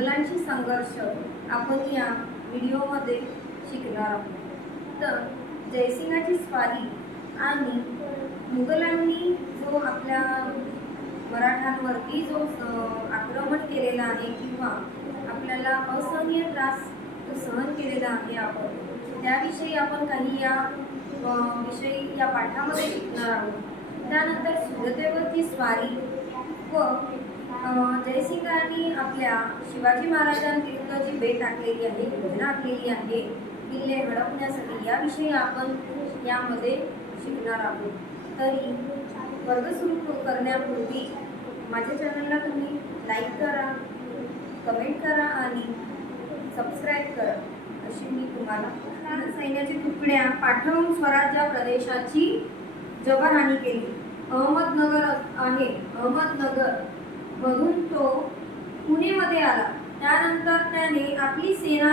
मुघलांशी संघर्ष आपण या व्हिडिओमध्ये शिकणार आहोत. तर जयसिंगाची स्वारी आणि मुघलांनी जो आपल्या मराठांवरती जो आक्रमण केलेला आहे किंवा आपल्याला असहनीय त्रास सहन केलेला आहे आपण त्याविषयी आपण काही या विषयी या पाठामध्ये शिकणार आहोत. त्यानंतर सुरतेवरची स्वारी व जयसिंगांनी आपल्या शिवाजी महाराजांविरुद्ध जी बेट आखलेली आहे, योजना आखलेली आहे किल्ले हडपण्यासाठी, याविषयी आपण यामध्ये शिकणार आहोत. तरी वर्ग सुरू करण्यापूर्वी माझ्या चॅनलला तुम्ही लाईक करा, कमेंट करा आणि सबस्क्राईब करा अशी मी तुम्हाला. सैन्याची तुकड्या पाठवून स्वराज्य प्रदेशाची जबरहानी केली. अहमदनगर आहे, अहमदनगर मधून तो पुणेमध्ये आला. त्यानंतर त्याने आपली सेना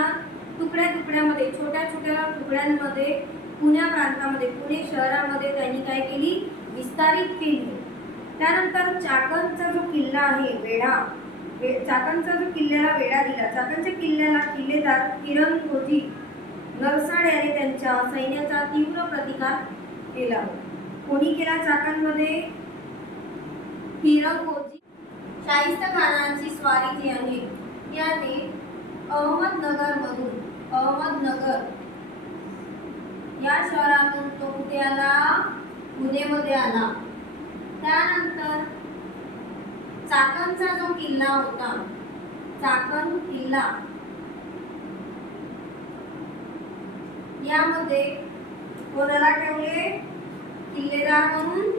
तुकड्या तुकड्यामध्ये, छोट्या छोट्या तुकड्यांमध्ये पुण्या प्रांतामध्ये, पुणे शहरामध्ये त्यांनी काय केली, विस्तारित केली. त्यानंतर चाकणचा जो किल्ला आहे, वेढा, चाकणचा जो किल्ल्याला वेढा दिला. चाकणच्या किल्ल्याला किल्लेदार किरणोजी नरसाड याने त्यांच्या सैन्याचा तीव्र प्रतिकार केला. कोणी केला चाकणमध्ये? किरणोजी. शाहिस्तेखानाची स्वारी जी आहे याने अहमदनगर मधून, अहमदनगर या शहरातून तो कुठे आला? पुणेमध्ये आला. त्यानंतर चाकणचा जो किल्ला होता, चाकण किल्ला, यामध्ये कोणाला ठेवले? किल्लेदार म्हणून.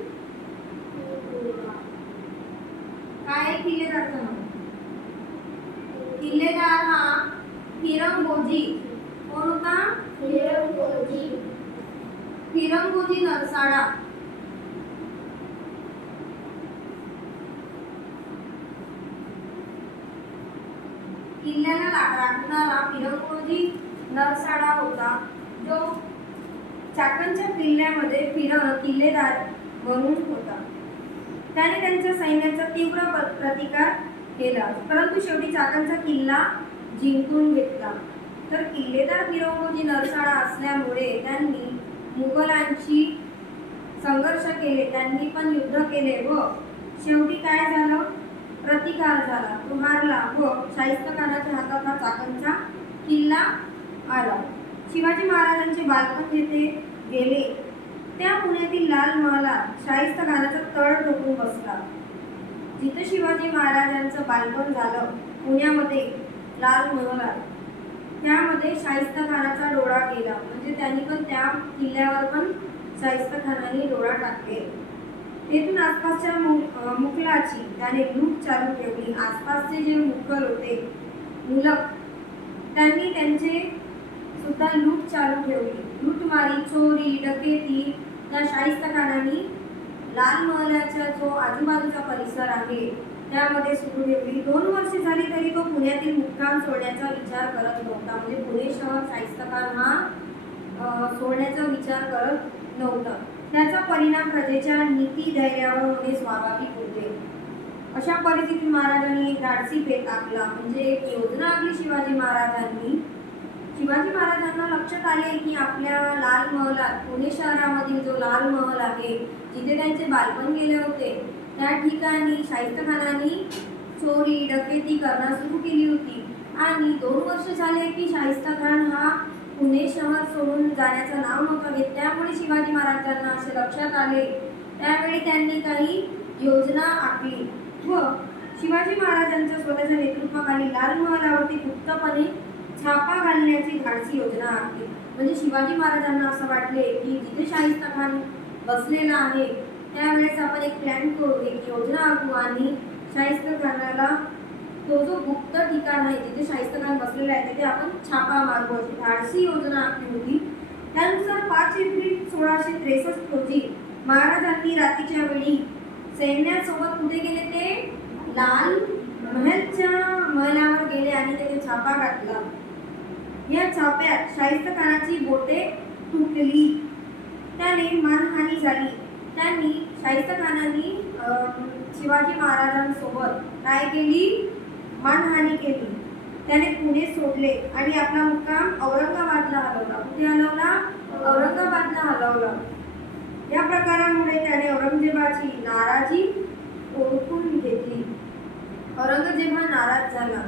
काय किल्लेदारचं नाव? किल्लेदार हा फिरंगोजी. कोण होता? फिरंगोजी. फिरंगोजी नरसाडा. किल्ल्याला राखणारा फिरंगोजी नरसाडा होता, जो चाकणच्या किल्ल्यामध्ये किल्लेदार म्हणून होता. त्याने त्यांच्या सैन्याचा तीव्र प्रतिकार केला, परंतु शेवटी चाकणचा किल्ला जिंकून घेतला. तर किल्लेदार फिरंगोजी नरसाडा असल्यामुळे त्यांनी मुघलांशी संघर्ष केले, त्यांनी पण युद्ध केले व शेवटी काय झालं? प्रतिकार झाला, तो हारला व शाहिस्तेखानाच्या हातात हा चाकणचा किल्ला आला. शिवाजी महाराजांचे बालपण जेथे गेले त्या पुण्यातील लाल महालात शाहिस्तेखानाचा तळ ठोकून बसला. जिथे शिवाजी महाराजांचं बालपण झालं पुण्यामध्ये लाल महालात, त्यामध्ये शाहिस्तेखानाचा डोळा गेला. म्हणजे त्यांनी पण त्या किल्ल्यावर पण शाहिस्तेखानाने डोळा टाकले. तेथून आसपासच्या मुघलाची त्याने लूट चालू ठेवली. आसपासचे जे मुघल होते, मुलक, त्यांनी त्यांचे सुद्धा लूट चालू ठेवली. लूटमारी, चोरी, डकेती या शाहिस्तेखानाने लाल महालाचा जो आजूबाजूचा परिसर आहे त्यामध्ये सुरू ठेवली. 2 वर्षे झाली तरी तो पुण्यातील मुक्काम सोडण्याचा विचार करत नव्हता. म्हणजे पुणे शहर शाहिस्तेखान हा सोडण्याचा विचार करत नव्हता. त्याचा परिणाम प्रजेच्या नीती धैर्यावर होणे स्वाभाविक होते. अशा परिस्थितीत महाराजांनी एक धाडसी पेट आखला, म्हणजे एक योजना आखली शिवाजी महाराजांनी. शिवाजी महाराजांना लक्षात आले की आपल्या लाल महालात, पुणे शहरामधील जो लाल महल आहे जिथे त्यांचे बालपण गेले होते, त्या ठिकाणी शाहिस्तेखानाने चोरी डकेती करणं सुरू केली होती. आणि 2 वर्ष झाले की शाहिस्तेखान हा पुणे शहर सोडून जाण्याचं नाव नव्हतं घेत. त्यामुळे शिवाजी महाराजांना असे लक्षात आले. त्यावेळी त्यांनी काही योजना आखली व शिवाजी महाराजांच्या स्वतःच्या नेतृत्वाखाली लाल महालावरती गुप्तपणे छापा घालण्याची धाडसी योजना आखली. म्हणजे शिवाजी महाराजांना असं वाटले की जिथे शाहिस्तेखान बसलेला आहे त्यावेळेस आपण एक प्लॅन करू, एक योजना आखू आणि शाहिस्तेखानाला तो जो गुप्त ठिकाण आहे जिथे शाहिस्तेखान बसलेला आहे तिथे आपण छापा मारू, अशी धाडसी योजना आखली होती. त्यानुसार 5 एप्रिल 1663 रोजी महाराजांनी रात्रीच्या वेळी सैन्यासोबत कुठे गेले? ते लाल महलावर गेले आणि त्याने छापा घातला. या छाप्यात शाहिस्तेखानाची बोटे तुटली, त्याने मानहानी झाली. त्यांनी शाहिस्तेखानाने शिवाजी महाराजांसोबत काय केली? मानहानी केली. त्याने पुणे सोडले आणि आपला मुक्काम औरंगाबादला हलवला. कुठे हलवला? औरंगाबादला हलवला. या प्रकारामुळे त्याने औरंगजेबाची नाराजी ओळखून घेतली. औरंगजेब नाराज झाला.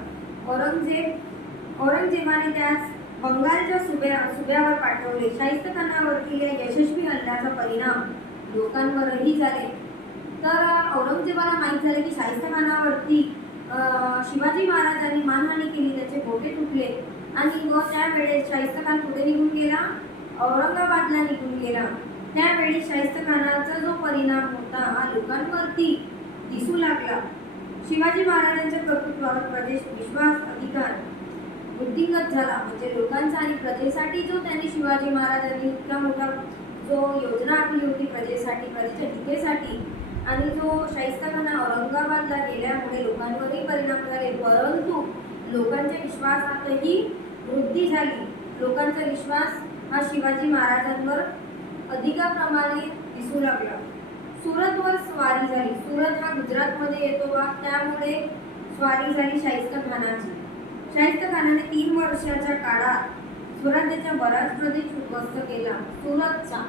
औरंगजेबाने त्यास बंगालच्या सुब्यावर पाठवले. शाहिस्तखानावरती या यशस्वी हल्ल्याचा परिणाम लोकांवरही झाले. तर औरंगजेबाला माहीत झाले की शाहिस्तखानावरती शिवाजी महाराजांनी मानहानी केली, त्याचे बोटे तुटले आणि व त्यावेळेस शाहिस्तखान कुठे निघून गेला? औरंगाबादला निघून गेला. त्यावेळी शाहिस्तखानाचा जो परिणाम होता हा लोकांवरती दिसू लागला. शिवाजी महाराजांच्या कर्तृत्वावर प्रदेश विश्वास अधिकार वृद्धिंगत झाला. म्हणजे लोकांचा आणि प्रजेसाठी जो त्यांनी शिवाजी महाराजांनी इतका मोठा जो योजना आखली होती प्रजेसाठी, प्रजेच्या हितेसाठी, आणि जो शाहिस्तखाना औरंगाबादला गेल्यामुळे लोकांवरही परिणाम झाले, परंतु लोकांच्या विश्वासातही वृद्धी झाली. लोकांचा विश्वास हा शिवाजी महाराजांवर अधिकाप्रमाणे दिसू लागला. सुरतवर स्वारी झाली. सुरत हा गुजरातमध्ये येतो बा, त्यामुळे स्वारी झाली शाहिस्तखानाची. शाहिस्तखानाने 3 वर्षाच्या काळात स्वराज्याचा बराच प्रदेश उद्ध्वस्त केला. सुरतचा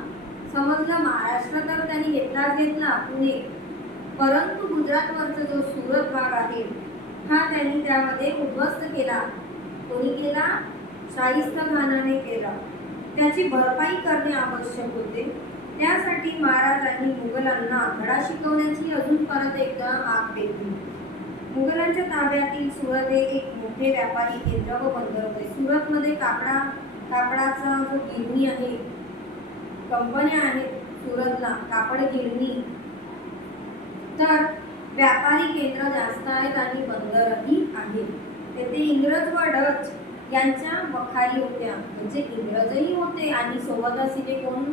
समजलं महाराष्ट्र तर त्यांनी घेतला पुणे, परंतु गुजरातवरचा जो सुरत भाग आहे हा त्यांनी त्यामध्ये उद्ध्वस्त केला. कोणी केला? शाहिस्तखानाने केला. त्याची भरपाई करणे आवश्यक होते. त्यासाठी महाराजांनी मुघलांना धडा शिकवण्याची अजून परत एकदा हाक घेतली. मुघलांच्या ताब्यातील सुरत हे एक मोठे व्यापारी केंद्र व बंदर होते. सुरतमध्ये कापडाचा जो गिरणी आहे, कंपन्या आहेत सुरतला, कापड गिरणी, तर व्यापारी केंद्र जास्त आहेत आणि बंदरही आहेत. तेथे इंग्रज व डच यांच्या वखारी होत्या. म्हणजे इंग्रजही होते आणि सोबतच इथे कोण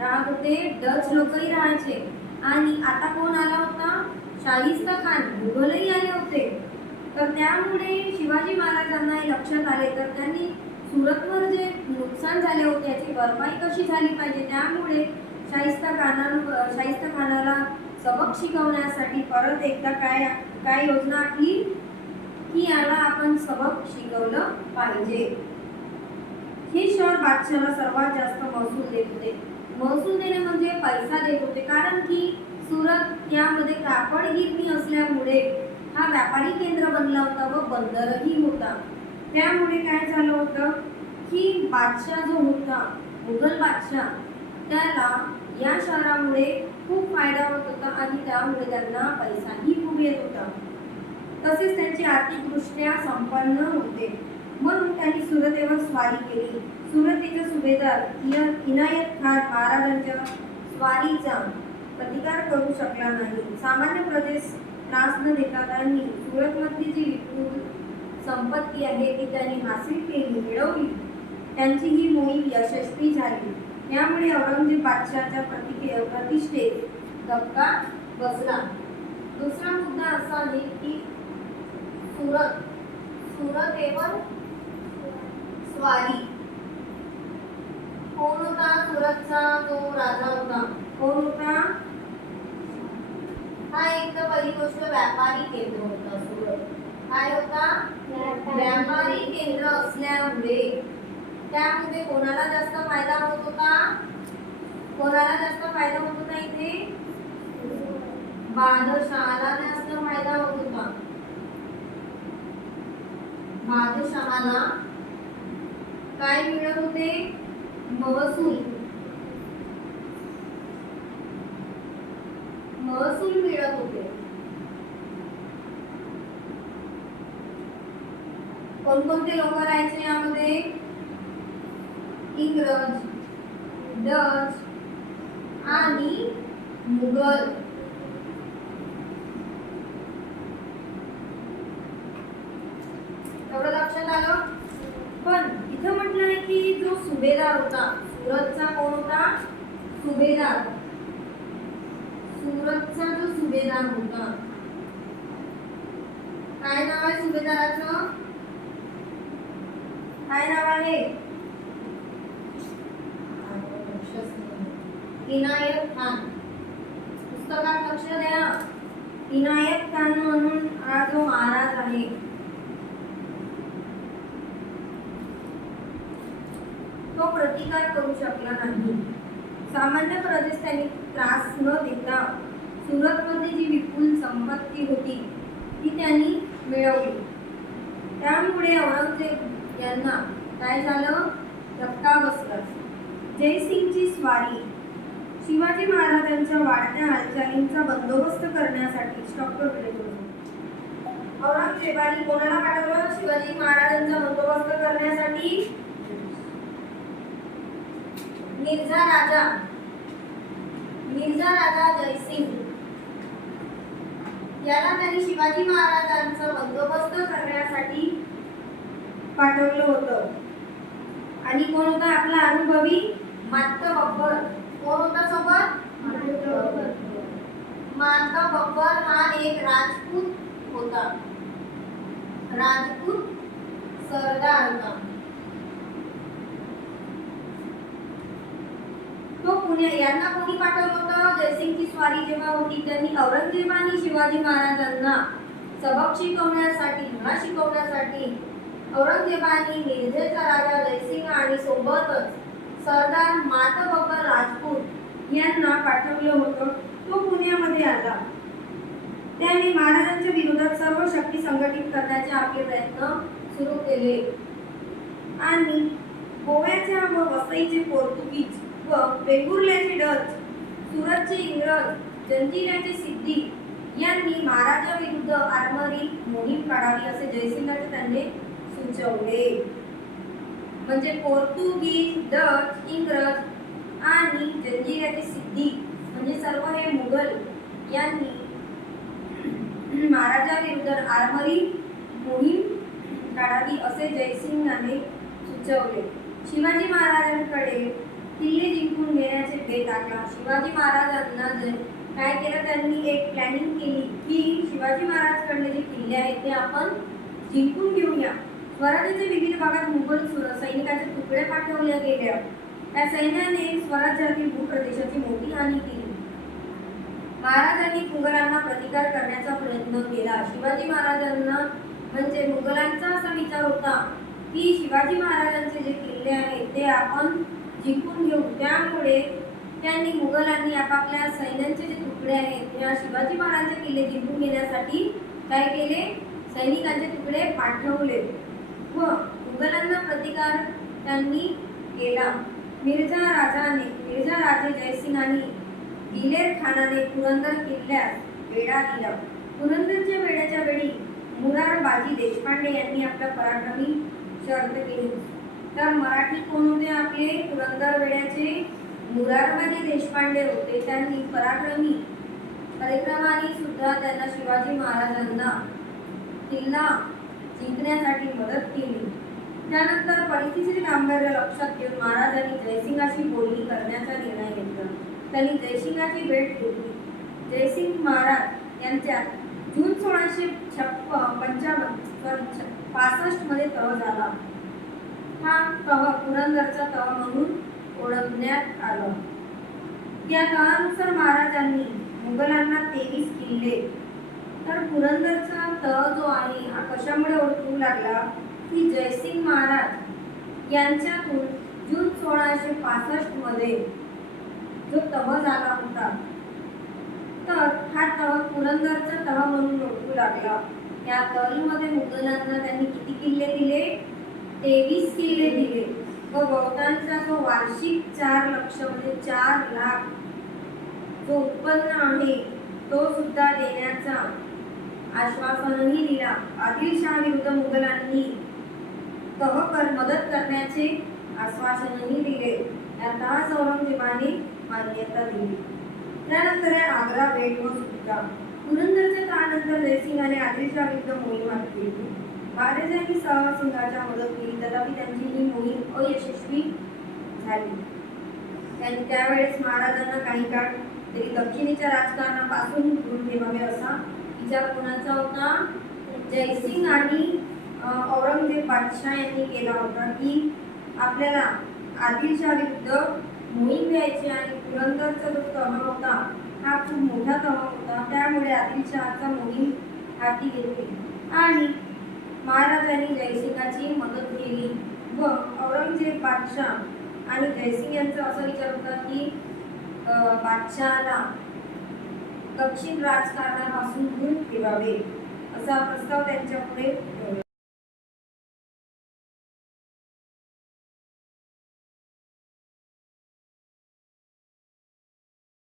राहत होते? डच लोकही राहायचे. आणि आता कोण आला होता? शाहिस्तखान, मुघलही आले होते. तर त्यामुळे शिवाजी महाराजांना हे लक्षात आले, तर त्यांनी सुरतवर जे नुकसान झाले होते याची भरपाई कशी झाली पाहिजे, त्यामुळे शाहिस्तखानाला सबक शिकवण्यासाठी परत एकदा काय योजना आखली की याला आपण सबक शिकवलं पाहिजे. हे शहर बादशाला सर्वात जास्त महसूल देत होते. महसूल देणे म्हणजे पैसा देत होते, कारण की सुरत यामध्ये कापड गिरणी असल्यामुळे हा व्यापारी केंद्र बनला होता व बंदरही होता. त्यामुळे काय झालं होतं की बादशाह जो होता, मुघल बादशाह, त्याला या शहरामुळे खूप फायदा होत होता आणि त्यामुळे त्यांना पैसाही खूप येत होता. तसेच त्यांची आर्थिकदृष्ट्या संपन्न होते. म्हणून त्यांनी सुरतेवर स्वारी केली. सुरतेचा सुभेदार इनायत खान महाराजांच्या स्वारीचा प्रतिकार करू शकला नाही. सामान्य प्रदेश त्रास न देता त्यांनी सुरतमधली जी विपुल संपत्ती आहे ती त्यांनी हासिल केली, मिळवली. त्यांची ही मोहीम यशस्वी झाली. यामुळे औरंगजेब बादशाहच्या प्रतिष्ठेत धक्का बसला. दुसरा मुद्दा असा आहे की सुरतेवर स्वारी. कोण होता? सुरतचा जो राजा होता, कोण होता? हा एक तर पहिली गोष्ट व्यापारी केंद्र होता सुरत. काय होता? व्यापारी केंद्र असल्यामुळे त्यामध्ये कोणाला जास्त फायदा होत होता? कोणाला जास्त फायदा होत होता? इथे बादशाहाला जास्त फायदा होत होता. बादशाहाला काय मिळत होते? महसूल मिळत होते. कोणकोणते लोक राहायचे यामध्ये? इंग्रज, डच आणि मुघल. एवढं लक्षात आलं? पण इथं म्हटलं आहे की जो सुभेदार होता सुरतचा, कोण होता? सुभेदार. सुरतचा जो सुभेदार होता, काय नाव आहे सुभेदाराचं? काय नाव आहे? इनायत खान. पुस्तकात लक्ष द्या. इनायत खान म्हणून हा जो महाराज आहे तो प्रतिकार करू शकला नाही. सामान्य प्रजेस त्यांनी त्रास न देता सुरतमध्ये जी विपुल संपत्ती होती ती त्यांनी मिळवली. त्यामुळे औरंगजेब यांना काय झालं, धक्का बसला. जयसिंगची स्वारी. शिवाजी महाराजांच्या वाढत्या हालचालींचा बंदोबस्त करण्यासाठी औरंगजेबाने कोणाला पाठवलं? शिवाजी महाराजांचा बंदोबस्त करण्यासाठी मिर्झा राजा जयसिंग याला त्यांनी शिवाजी महाराजांचा बंदोबस्त करण्यासाठी पाठवलं होतं. आणि कोण होता? आपला अनुभवी मात्ता बब्बर. कोण होता सोबत? मात्ता बब्बर हा एक राजपूत होता, राजपूत सरदार होता. तो यांना कोणी पाठवलं होतं? जयसिंगची स्वारी जेव्हा होती त्यांनी औरंगजेबाने शिवाजी महाराजांना सबक शिकवण्यासाठी, धडा शिकवण्यासाठी औरंगजेबाने मिर्झेचा राजा जयसिंग आणि सोबतच सरदार माता बब्बर राजपूत यांना पाठवलं होतं. तो पुण्यामध्ये आला. त्याने महाराजांच्या विरोधात सर्व शक्ती संघटित करण्याचे आपले प्रयत्न सुरू केले आणि गोव्याच्या व वसईचे पोर्तुगीज व वेंगुर्ल्याचे डच, सुरतचे इंग्रज, जंजिऱ्याचे सिद्धी यांनी महाराजाविरुद्ध आरमारी मोहीम काढावी असे जयसिंगाचे त्यांनी सुचवले. म्हणजे पोर्तुगीज, डच, इंग्रज आणि जंजिऱ्याचे सिद्धी म्हणजे सर्व हे मुघल यांनी महाराजाविरुद्ध आरमारी मोहीम काढावी असे जयसिंगाने सुचवले. शिवाजी महाराजांकडे किल्ले जिंकून घेण्याचे बेत आखला. शिवाजी महाराजांना काय केलं? त्यांनी एक प्लॅनिंग केली की शिवाजी महाराजांकडे जे किल्ले आहेत ते आपण जिंकून घेऊया. स्वराज्याच्या विविध भागात मुघल सैनिकांचे तुकडे पाठवले गेले. त्या सैन्याने स्वराज्यातील भूप्रदेशाची मोठी हानी केली. महाराजांनी मुघलांना प्रतिकार करण्याचा प्रयत्न केला. शिवाजी महाराजांना म्हणजे मुघलांचा असा विचार होता की शिवाजी महाराजांचे जे किल्ले आहेत ते आपण जिंकून घेऊ. त्यामुळे त्यांनी मुघलांनी आपापल्या सैन्याचे जे तुकडे आहेत या शिवाजी महाराजांचे किल्ले जिंकून घेण्यासाठी काय केले? सैनिकांचे तुकडे पाठवले व मुघलांना प्रतिकार त्यांनी केला. मिर्झा राजे जयसिंगांनी दिलेर खानाने पुरंदर किल्ल्यास वेढा दिला. पुरंदरच्या वेढ्याच्या वेळी मुरारबाजी देशपांडे यांनी आपला पराक्रमी शर्त केली. तर मराठी कोण होते आपले? पुरंदर वेढ्याचे मुरारबाजी देशपांडे होते. त्यांनी पराक्रमाने सुद्धा त्यांना शिवाजी महाराजांना किल्ला जिंकण्यासाठी मदत केली. त्यानंतर परिस्थितीचे गांभीर्य लक्षात घेऊन महाराजांनी जयसिंगाशी बोलणी करण्याचा निर्णय घेतला. त्यांनी जयसिंगाची भेट घेतली. जयसिंग महाराज यांच्या जून 1665 मध्ये तह झाला. हा तह पुरंदरचा तह म्हणून ओळखण्यात आला. या तहानुसार महाराजांनी मुघलांना 23 किल्ले. तर पुरंदरचा तह जो आहे हा कशामुळे ओळखू लागला की जयसिंग महाराज यांच्यातून जून 1665 मध्ये जो तह झाला होता तर हा तह पुरंदरचा तह म्हणून ओळखू लागला. या तहमध्ये मुघलांना त्यांनी किती किल्ले दिले? 23 किल्ले दिले व बहुतांचा जो वार्षिक 4 लक्ष म्हणजे 4 लाख जो उत्पन्न आहे तो सुद्धा देण्याचा आश्वासनही दिला. आदिलशाह विरुद्ध मुघलांनी मदत करण्याचे आश्वासनही दिले. यातच औरंगजेबाने मान्यता दिली. त्यानंतर आग्रा भेट व सुटका. पुरंदरच्या काळानंतर जयसिंगाने आदिलशाह विरुद्ध मोहीम हाती घेतली. महाराजांनी सिंगाच्या मदत केली तथापि त्यांची ही मोहीम अयशस्वी झाली. त्यावेळेस महाराजांना काही काळ तरी दक्षिणेच्या राजकारणापासून दूर ठेवावे असा विचार कोणाचा होता? जयसिंग आणि औरंगजेब बादशाह यांनी केला होता की आपल्याला आदिलशाह विरुद्ध मोहीम द्यायची आणि पुरंदरचा जो तह होता हा खूप मोठा तह होता. त्यामुळे आदिलशहाचा मोहीम हाती घेतली आणि महाराजांनी जयसिंगाची मदत केली व औरंगजेब बादशाह आणि जयसिंग यांचा असा विचार होता की बादशहाला दक्षिण राजकारणापासून दूर ठेवावे असा प्रस्ताव त्यांच्यापुढे ठेवला.